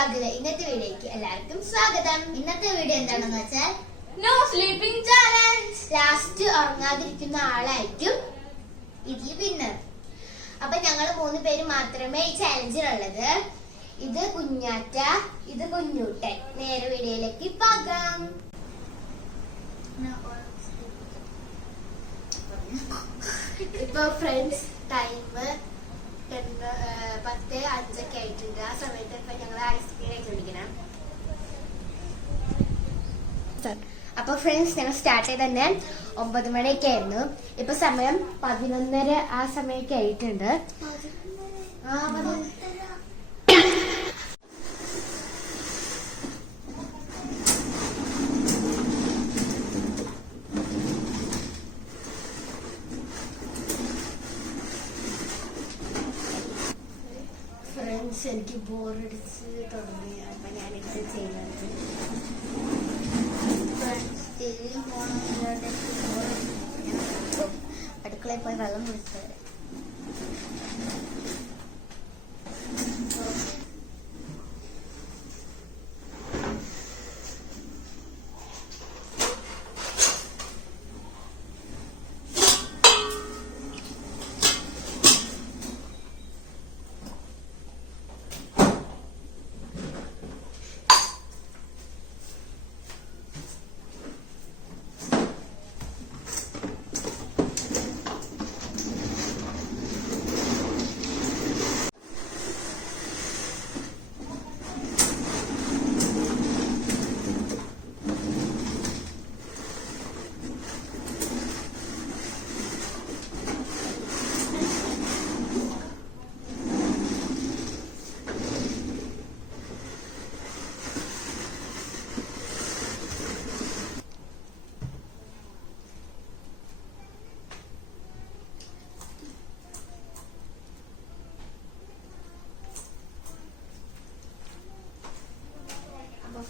സ്വാഗതം. ഇന്നത്തെ വീഡിയോക്ക് എല്ലാവർക്കും സ്വാഗതം. ഇന്നത്തെ വീഡിയോ എന്താണെന്ന് വെച്ചാൽ നോ സ്ലീപ്പിംഗ് ചാലഞ്ച്. ലാസ്റ്റ് ഉറങ്ങാതിരിക്കുന്ന ആളായിരിക്കും ഇതിൽ വിന്നർ. അപ്പൊ ഞങ്ങൾ 3 പേര് മാത്രമേ ഈ ചാലഞ്ചിലുള്ളത്. ഇത് കുഞ്ഞാറ്റ, ഇത് കുഞ്ഞൂട്ടൻ. നേരെ വീഡിയോയിലേക്ക് പോകാം. ഇപ്പൊ ഫ്രണ്ട്സ് ടൈം 10:05 ആയിട്ടുണ്ട്. ആ സമയത്ത് ഇപ്പൊ ഞങ്ങൾ ഐസ്ക്രീം കഴിച്ചോണ്ടിരിക്കണം. അപ്പൊ ഫ്രണ്ട്സ് ഞങ്ങൾ സ്റ്റാർട്ട് ചെയ്ത് തന്നെ 9 മണിയൊക്കെ ആയിരുന്നു. ഇപ്പൊ സമയം 11:30 ആ സമയമൊക്കെ ആയിട്ടുണ്ട്. ഫ്രണ്ട്സ് എനിക്ക് ബോറടിച്ച് തുടങ്ങി. അപ്പൊ ഞാനിത് ചെയ്യുന്നത് അടുക്കളയിൽ പോയി വെള്ളം കുടിച്ചത്.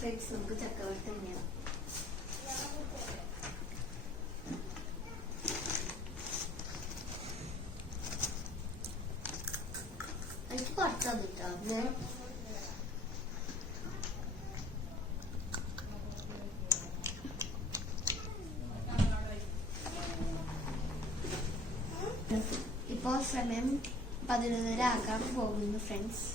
ഫ്രണ്ട്സ് നമുക്ക് ചക്കവരട്ട് തന്നെയാണ്. എനിക്ക് കുറച്ചത് കിട്ടാം. ഇപ്പോ സമയം 11:30 ആകാൻ പോകുന്നു ഫ്രണ്ട്സ്.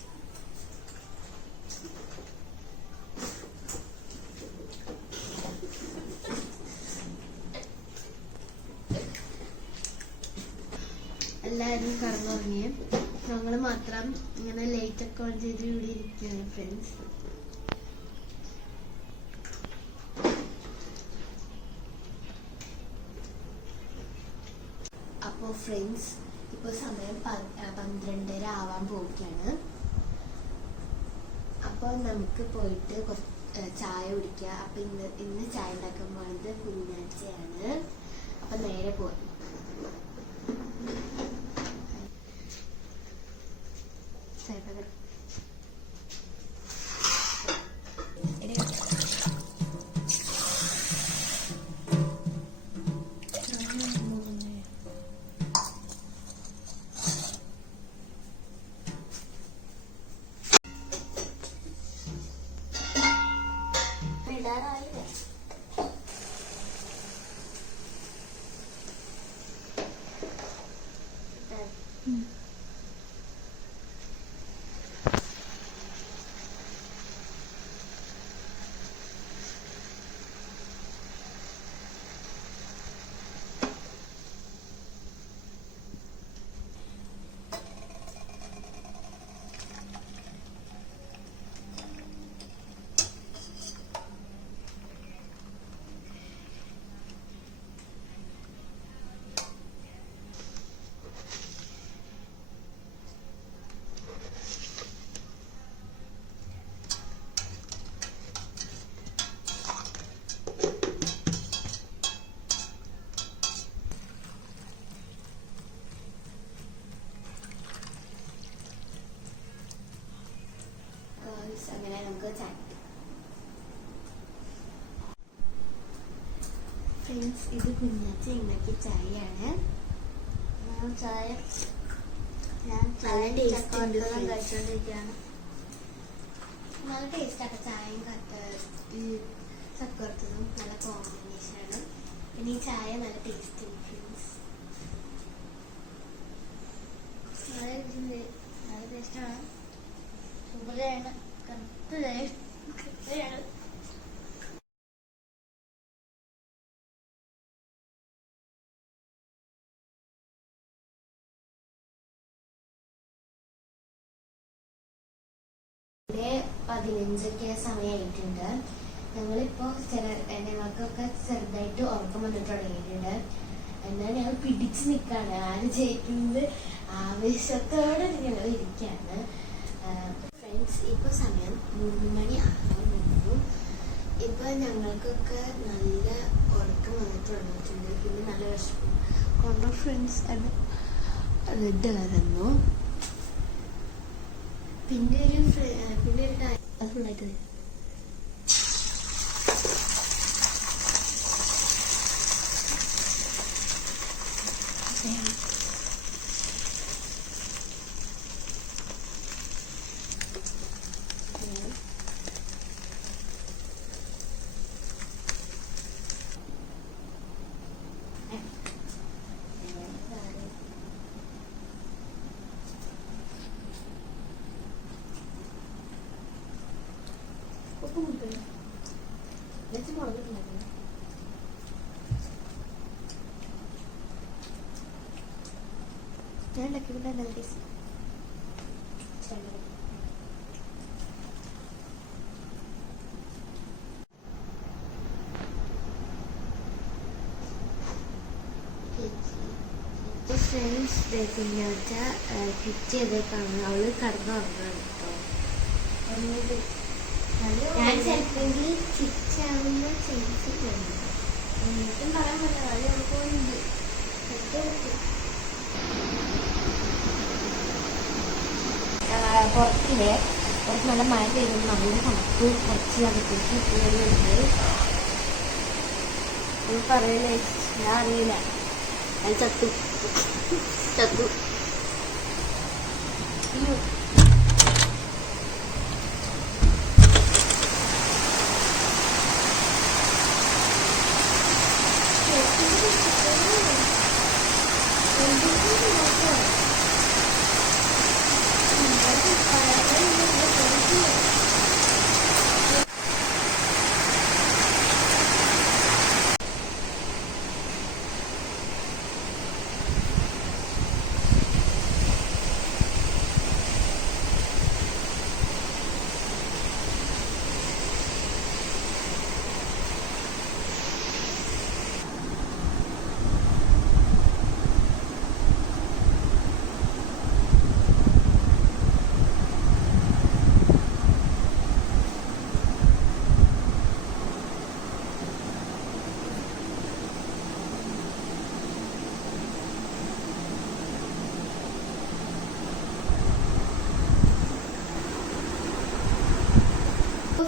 എല്ലാവരും കടന്നുറങ്ങി. ഞങ്ങൾ മാത്രം ഇങ്ങനെ ലൈറ്റ് ഒക്കെ ഓൺ ചെയ്ത് ഇവിടെ ഇരിക്കുകയാണ് ഫ്രണ്ട്സ്. അപ്പോൾ ഫ്രണ്ട്സ് ഇപ്പോൾ സമയം 12:30 ആവാൻ പോവുകയാണ്. അപ്പോൾ നമുക്ക് പോയിട്ട് ചായ കുടിക്കുക. അപ്പൊ ഇന്ന് ചായ ഉണ്ടാക്കാൻ പോകുന്നത് കുഞ്ഞാച്ചയാണ്. അപ്പൊ നേരെ പോയി. അങ്ങനെ നമുക്ക് ചായ ഫ്രണ്ട്സ്. ഇത് കുഞ്ഞാച്ച ഉണ്ടാക്കിയ ചായയാണ്. ഞാൻ ചായ കഴിച്ചോണ്ടിരിക്കുകയാണ്. നല്ല ടേസ്റ്റ് ആക്കാം. ചായയും ചക്കവറുത്തതും നല്ല കോമ്പിനേഷനാണ്. പിന്നെ ഈ ചായ നല്ല ടേസ്റ്റ് നല്ല ടേസ്റ്റാണ്. സൂപ്പറാണ്. കറക്റ്റാണ്. ഇവിടെ 15 സമയമായിട്ടുണ്ട്. ഞങ്ങളിപ്പോ ഞങ്ങൾക്കൊക്കെ ചെറുതായിട്ട് ഉറക്കം വന്നിട്ട് തുടങ്ങിയിട്ടുണ്ട്. എന്നാൽ ഞങ്ങൾ പിടിച്ചു നിൽക്കാണ്. ആര് ജയിക്കുന്നത് ആവേശത്തോടെ ഞങ്ങൾ ഇരിക്കാണ്. ഫ്രണ്ട്സ്, ഇപ്പൊ സമയം 3 മണി ആകുന്നു. ഇപ്പൊ ഞങ്ങൾക്കൊക്കെ നല്ല ഉറക്കം വന്നിട്ട് തുടങ്ങിയിട്ടുണ്ട്. പിന്നെ നല്ല വിഷമം കൊണ്ട് ഫ്രണ്ട്സ് അത് റെഡ് വരുന്നു. പിന്നെ ഒരു കാര്യം അത് ഫുള്ളായിട്ട് തരും. ഞാൻ ഉണ്ടാക്കിയിട്ട് നല്ല ടേസ്റ്റ്. ഫ്രണ്ട്സ്, കുഞ്ഞാറ്റ കിറ്റ് ചെയ്തേക്കാണ്. അവള് കടന്നുറങ്ങാണ് കേട്ടോ. ഞാൻ ചിലപ്പോൾ കിറ്റാവുന്ന ചെയ്തിട്ടുണ്ട്. എന്നിട്ടും പറയാൻ പറ്റില്ല. അത് നമുക്ക് ഉണ്ട്. പുറത്ത് നല്ല മഴ പെയ്യുന്നു. നല്ല തണുപ്പ്. കുറച്ച് അകത്തേക്ക് പറയലേ, ഞാൻ അറിയില്ല. ഞാൻ ചത്തു.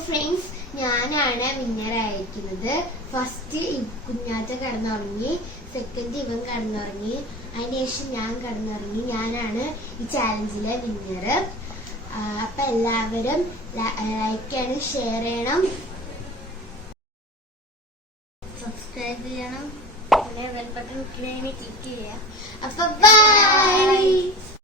ഫ്രണ്ട്സ്, ഞാനാണ് വിന്നറായിരിക്കുന്നത്. ഫസ്റ്റ് കുഞ്ഞാറ്റ കിടന്നുറങ്ങി, സെക്കൻഡ് ഇവൻ കിടന്നുറങ്ങി, അതിനുശേഷം ഞാൻ കിടന്നുറങ്ങി. ഞാനാണ് ഈ ചാലഞ്ചിലെ വിന്നർ. അപ്പൊ എല്ലാവരും ലൈക്ക് ചെയ്യണം, ഷെയർ ചെയ്യണം, സബ്സ്ക്രൈബ് ചെയ്യണം, പിന്നെ ബെൽ ബട്ടൺ ക്ലിക്ക് ചെയ്യുക. അപ്പൊ ബൈ.